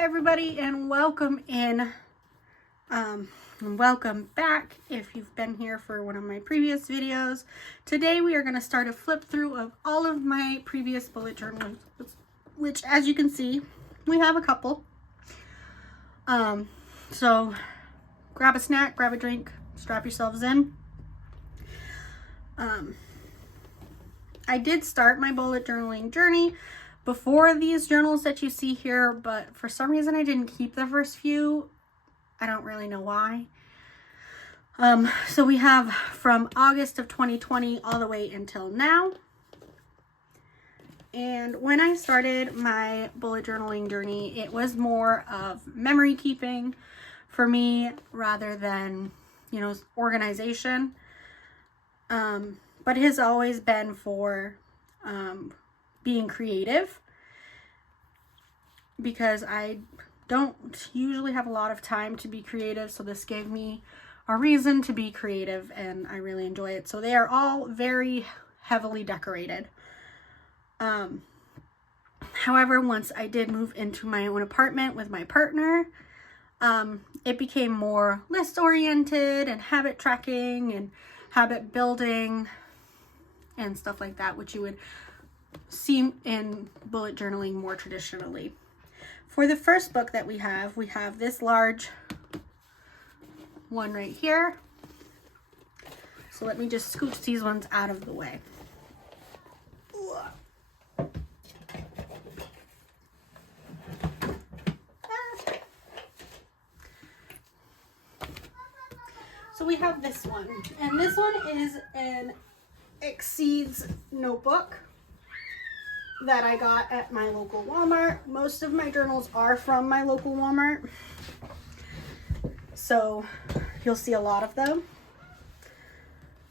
everybody, and welcome in. And welcome back if you've been here for one of my previous videos. Today we are going to start a flip through of all of my previous bullet journals, which, as you can see, we have a couple. So grab a snack, grab a drink, strap yourselves in. I did start my bullet journaling journey before these journals that you see here, but for some reason I didn't keep the first few. I don't really know why. So we have from August of 2020 all the way until now. And when I started my bullet journaling journey, it was more of memory keeping for me rather than, organization. But it has always been for being creative, because I don't usually have a lot of time to be creative, so this gave me a reason to be creative, and I really enjoy it. So they are all very heavily decorated. However, once I did move into my own apartment with my partner, it became more list oriented and habit tracking and habit building and stuff like that, which you would see in bullet journaling more traditionally. For the first book that we have this large one right here. So let me just scooch these ones out of the way. So we have this one, and this one is an Exceeds notebook that I got at my local Walmart. Most of my journals are from my local Walmart, so you'll see a lot of them.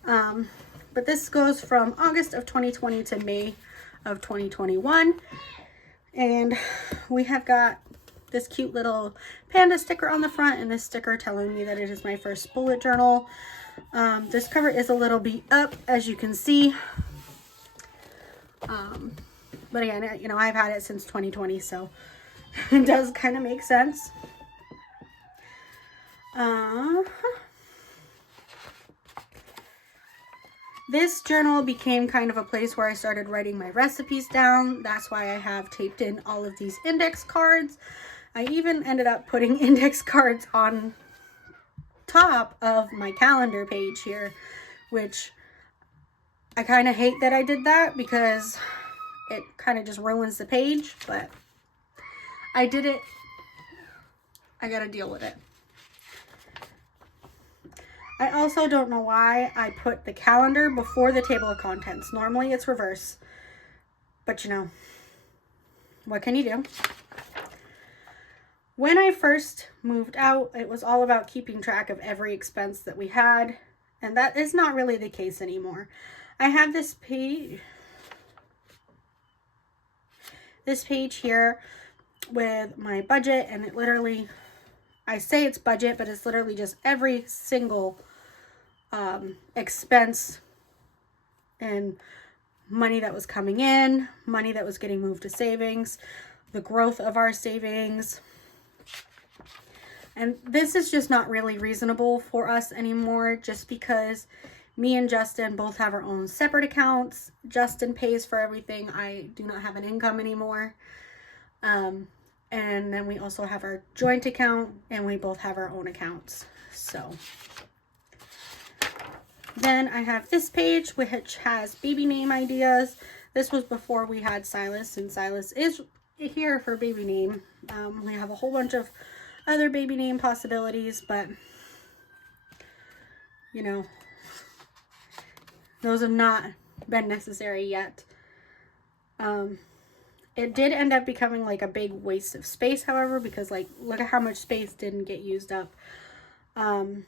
But this goes from August of 2020 to May of 2021, and we have got this cute little panda sticker on the front, and this sticker telling me that it is my first bullet journal. This cover is a little beat up, as you can see. But again, I've had it since 2020, so it does kind of make sense. This journal became kind of a place where I started writing my recipes down. That's why I have taped in all of these index cards. I even ended up putting index cards on top of my calendar page here, which I kind of hate that I did that because it kind of just ruins the page, but I did it. I gotta deal with it. I also don't know why I put the calendar before the table of contents. Normally it's reverse, but what can you do? When I first moved out, it was all about keeping track of every expense that we had, and that is not really the case anymore. I have this page here with my budget, and it literally, I say it's budget, but it's literally just every single expense and money that was coming in, money that was getting moved to savings, the growth of our savings. And this is just not really reasonable for us anymore, just because me and Justin both have our own separate accounts. Justin pays for everything. I do not have an income anymore. And then we also have our joint account, and we both have our own accounts. So then I have this page, which has baby name ideas. This was before we had Silas, and Silas is here for baby name. We have a whole bunch of other baby name possibilities, but those have not been necessary yet. It did end up becoming like a big waste of space, however, because look at how much space didn't get used up. And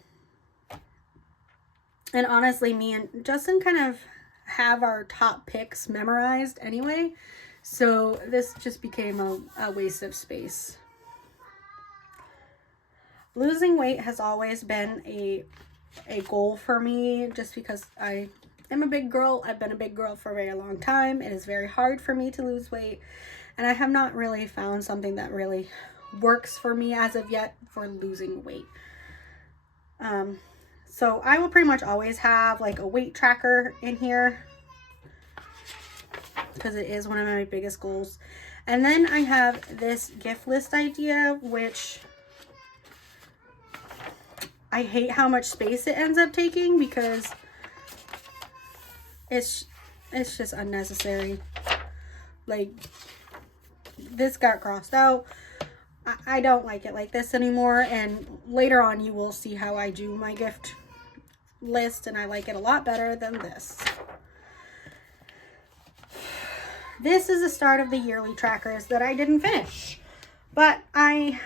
honestly, me and Justin kind of have our top picks memorized anyway, so this just became a waste of space. Losing weight has always been a goal for me, just because I am a big girl. I've been a big girl for a very long time. It is very hard for me to lose weight, and I have not really found something that really works for me as of yet for losing weight. So I will pretty much always have like a weight tracker in here because it is one of my biggest goals. And then I have this gift list idea, which I hate how much space it ends up taking because it's just unnecessary. Like, this got crossed out. I don't like it like this anymore, and later on you will see how I do my gift list, and I like it a lot better than this. This is the start of the yearly trackers that I didn't finish, but I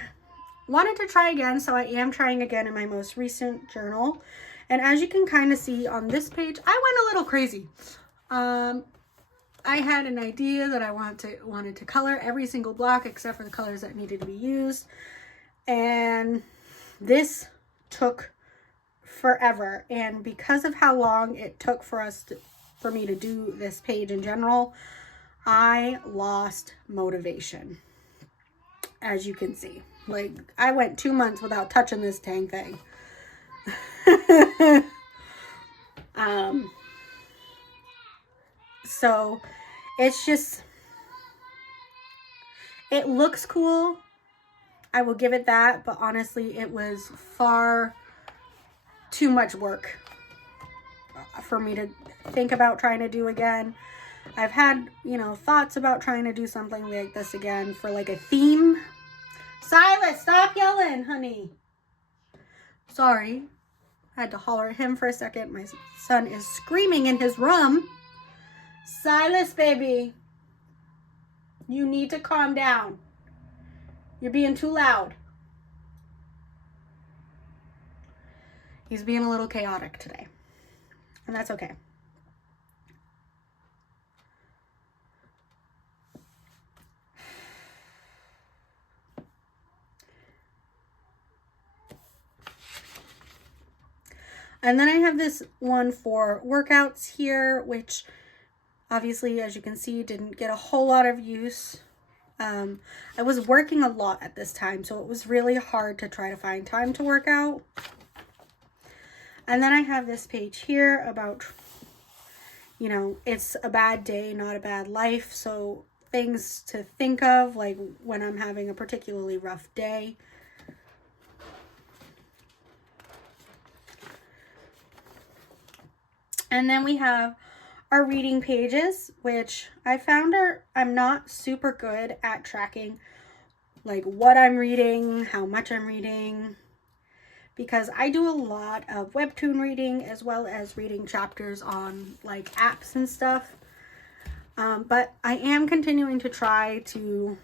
wanted to try again, so I am trying again in my most recent journal. And as you can kind of see on this page, I went a little crazy. I had an idea that I wanted to color every single block except for the colors that needed to be used. And this took forever. And because of how long it took for me to do this page in general, I lost motivation. As you can see. Like, I went 2 months without touching this dang thing. So it's just, it looks cool. I will give it that, but honestly, it was far too much work for me to think about trying to do again. I've had, thoughts about trying to do something like this again for like a theme. Silas, stop yelling, honey. Sorry. I had to holler at him for a second. My son is screaming in his room. Silas, baby. You need to calm down. You're being too loud. He's being a little chaotic today. And that's okay. And then I have this one for workouts here, which obviously, as you can see, didn't get a whole lot of use. I was working a lot at this time, so it was really hard to try to find time to work out. And then I have this page here about, it's a bad day, not a bad life. So things to think of, like when I'm having a particularly rough day. And then we have our reading pages, which I found I'm not super good at tracking like what I'm reading, how much I'm reading, because I do a lot of webtoon reading as well as reading chapters on like apps and stuff. But I am continuing to try to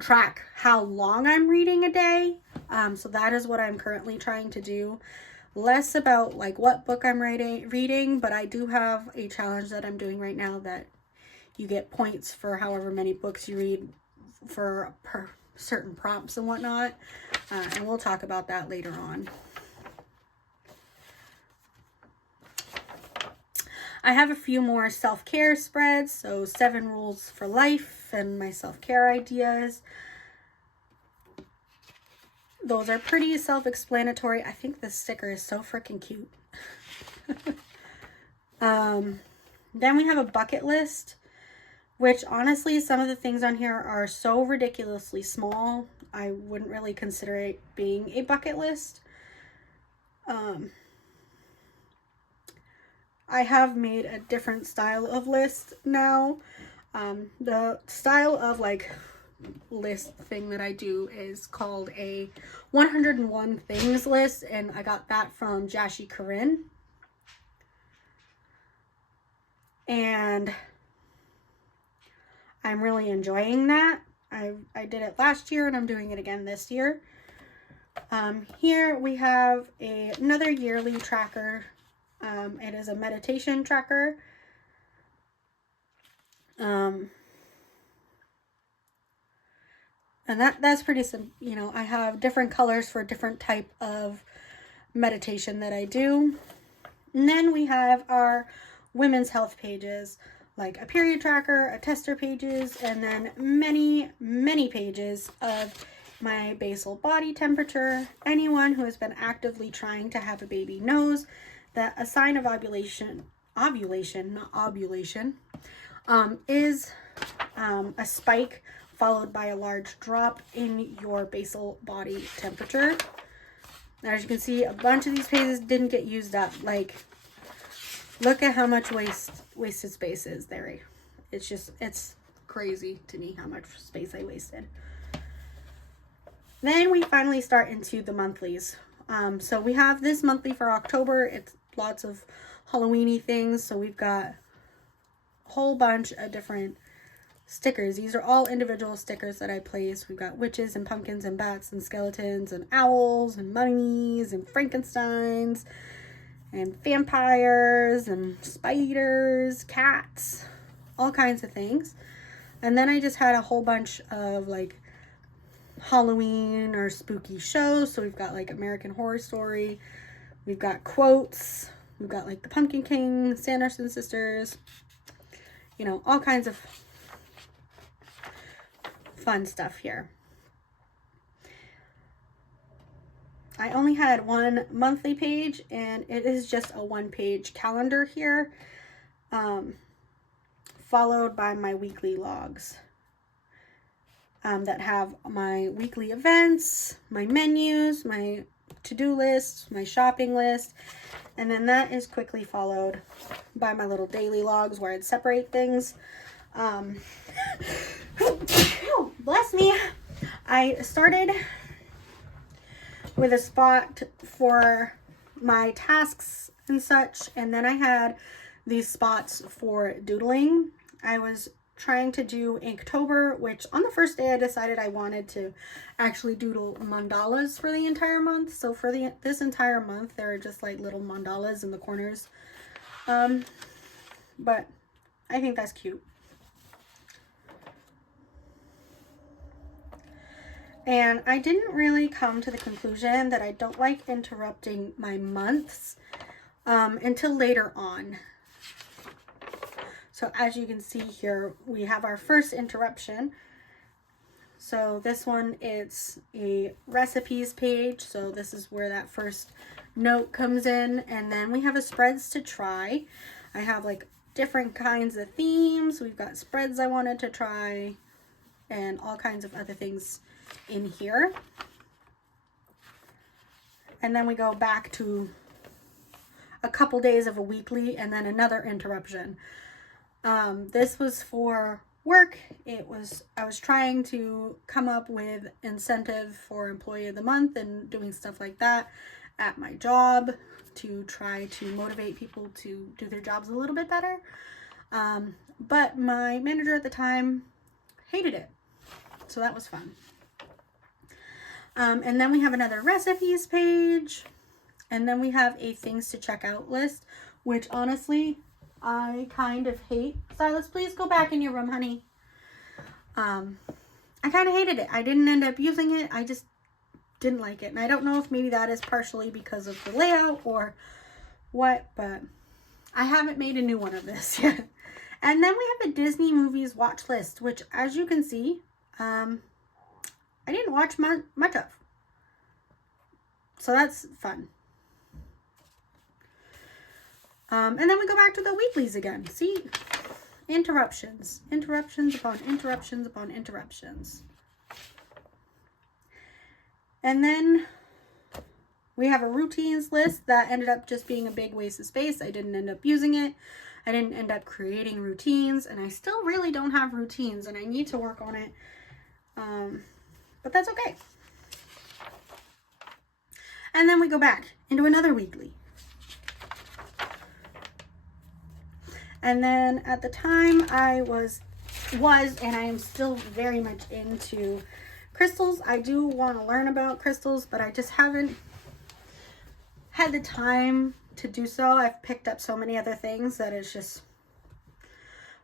track how long I'm reading a day. So that is what I'm currently trying to do. Less about like what book I'm reading, but I do have a challenge that I'm doing right now that you get points for however many books you read for certain prompts and whatnot. And we'll talk about that later on. I have a few more self-care spreads, so 7 rules for life and my self-care ideas. Those are pretty self-explanatory. I think this sticker is so freaking cute. Then we have a bucket list, which honestly, some of the things on here are so ridiculously small, I wouldn't really consider it being a bucket list. I have made a different style of list now. The style of like list thing that I do is called a 101 things list, and I got that from Jashi Corinne. And I'm really enjoying that. I did it last year and I'm doing it again this year. Here we have another yearly tracker. It is a meditation tracker. And that's pretty simple. I have different colors for different type of meditation that I do. And then we have our women's health pages. like a period tracker, a tester pages, and then many, many pages of my basal body temperature. Anyone who has been actively trying to have a baby knows that a sign of ovulation, not ovulation, is a spike followed by a large drop in your basal body temperature. As you can see, a bunch of these pages didn't get used up. Like, look at how much wasted space is there. It's crazy to me how much space I wasted. Then we finally start into the monthlies. So we have this monthly for October. It's lots of Halloween-y things. So we've got a whole bunch of different stickers. These are all individual stickers that I placed. We've got witches and pumpkins and bats and skeletons and owls and mummies and Frankensteins and vampires and spiders, cats, all kinds of things. And then I just had a whole bunch of like Halloween or spooky shows. So we've got like American Horror Story. We've got quotes. We've got like the Pumpkin King, Sanderson Sisters. You know, all kinds of fun stuff here. I only had one monthly page, and it is just a one-page calendar here, followed by my weekly logs that have my weekly events, my menus, my to-do list, my shopping list, and then that is quickly followed by my little daily logs where I'd separate things. Bless me. I started with a spot for my tasks and such, and then I had these spots for doodling. I was trying to do Inktober, which on the first day I decided I wanted to actually doodle mandalas for the entire month. So for this entire month, there are just like little mandalas in the corners. But I think that's cute. And I didn't really come to the conclusion that I don't like interrupting my months until later on. So as you can see here, we have our first interruption. So this one, it's a recipes page. So this is where that first note comes in. And then we have a spreads to try. I have like different kinds of themes. We've got spreads I wanted to try and all kinds of other things in here. And then we go back to a couple days of a weekly and then another interruption. This was for work. I was trying to come up with incentive for employee of the month and doing stuff like that at my job to try to motivate people to do their jobs a little bit better. But my manager at the time hated it. So that was fun. And then we have another recipes page. And then we have a things to check out list, which honestly, I kind of hate. Silas, please go back in your room, honey. I kind of hated it. I didn't end up using it. I just didn't like it. And I don't know if maybe that is partially because of the layout or what, but I haven't made a new one of this yet. And then we have a Disney movies watch list, which as you can see, I didn't watch much of. So that's fun. And then we go back to the weeklies again. See? Interruptions. Interruptions upon interruptions upon interruptions. And then we have a routines list that ended up just being a big waste of space. I didn't end up using it. I didn't end up creating routines. And I still really don't have routines. And I need to work on it. But that's okay. And then we go back into another weekly. And then at the time I was and I am still very much into crystals. I do want to learn about crystals, but I just haven't had the time to do so. I've picked up so many other things that it's just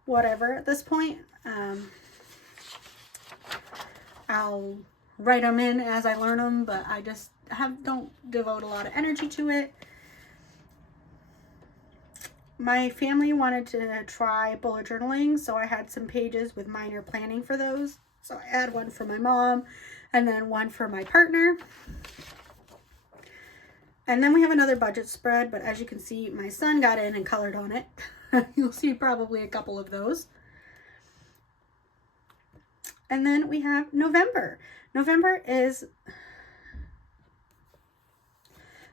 whatever at this point. I'll write them in as I learn them, but I just don't devote a lot of energy to it. my family wanted to try bullet journaling, so I had some pages with minor planning for those. So I had one for my mom and then one for my partner. And then we have another budget spread, but as you can see, my son got in and colored on it. You'll see probably a couple of those. And then we have November. November is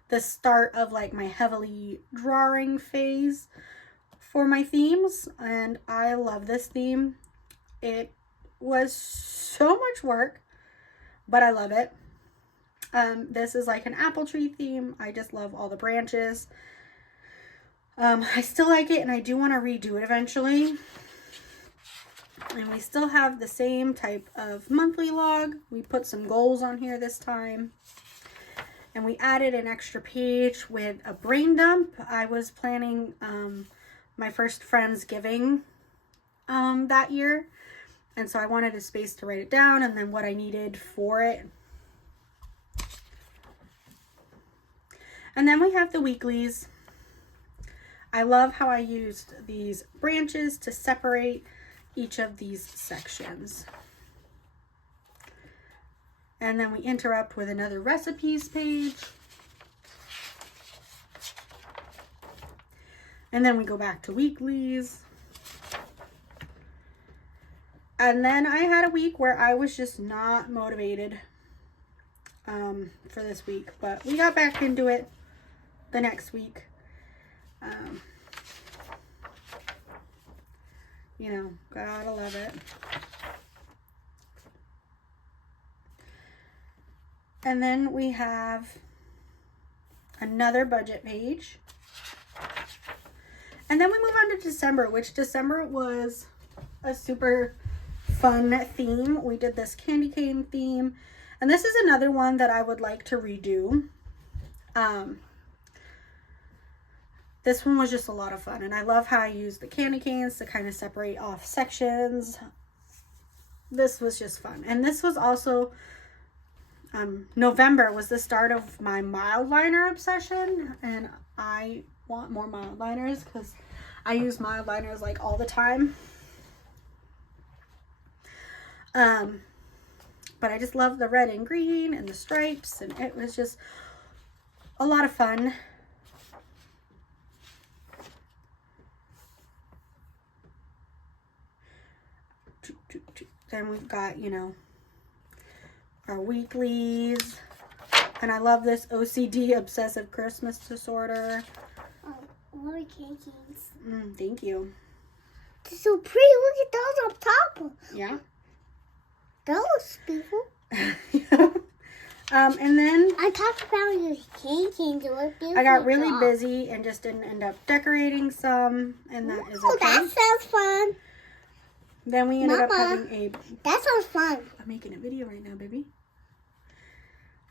the start of like my heavily drawing phase for my themes, and I love this theme. It was so much work, but I love it. This is like an apple tree theme. I just love all the branches. I still like it, and I do want to redo it eventually. And we still have the same type of monthly log. We put some goals on here this time. And we added an extra page with a brain dump. I was planning my first Friendsgiving that year. And so I wanted a space to write it down and then what I needed for it. And then we have the weeklies. I love how I used these branches to separate each of these sections. And then we interrupt with another recipes page. And then we go back to weeklies. And then I had a week where I was just not motivated for this week. But we got back into it the next week. You know, gotta love it. And then we have another budget page. And then we move on to December, which December was a super fun theme. We did this candy cane theme. And this is another one that I would like to redo. This one was just a lot of fun. And I love how I used the candy canes to kind of separate off sections. This was just fun. And this was also... November was the start of my mild liner obsession, and I want more mild liners because I use mild liners like all the time. But I just love the red and green and the stripes, and it was just a lot of fun. Then we've got, you know, our weeklies, and I love this OCD, obsessive Christmas disorder. What are cakes? Thank you. They're so pretty. Look at those up top. Yeah. Those people. And then I talked about your candy canes. They look beautiful. I got really busy and just didn't end up decorating some, and that is okay. Oh, that sounds fun. Then we ended up having a... That sounds fun. I'm making a video right now, baby.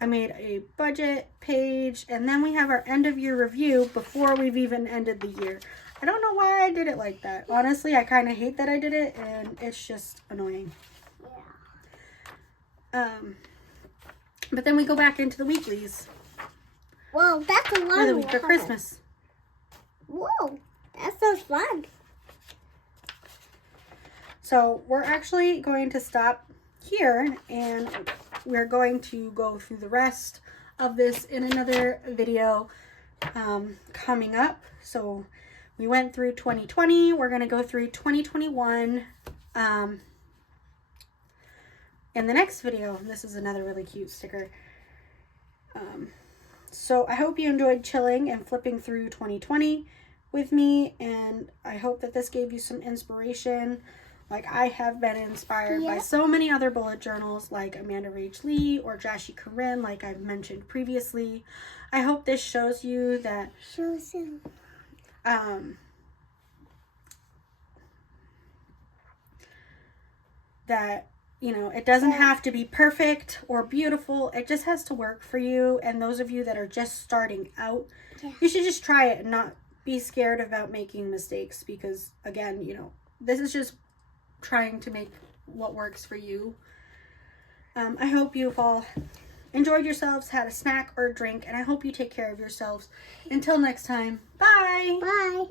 I made a budget page, and then we have our end of year review before we've even ended the year. I don't know why I did it like that. Honestly, I kind of hate that I did it, and it's just annoying. Yeah. But then we go back into the weeklies. Whoa, that's a lot for the week of Christmas. Whoa, that sounds fun. So we're actually going to stop here, and we're going to go through the rest of this in another video coming up. So we went through 2020. We're going to go through 2021 in the next video. This is another really cute sticker. So I hope you enjoyed chilling and flipping through 2020 with me, and I hope that this gave you some inspiration. Like I have been inspired by so many other bullet journals like Amanda Rach Lee or Jashi Corinne, like I've mentioned previously. I hope this shows you that that, you know, it doesn't have to be perfect or beautiful. It just has to work for you. And those of you that are just starting out, you should just try it and not be scared about making mistakes, because again, you know, this is just trying to make what works for you. I hope you've all enjoyed yourselves, had a snack or a drink, and I hope you take care of yourselves. Until next time, bye. Bye.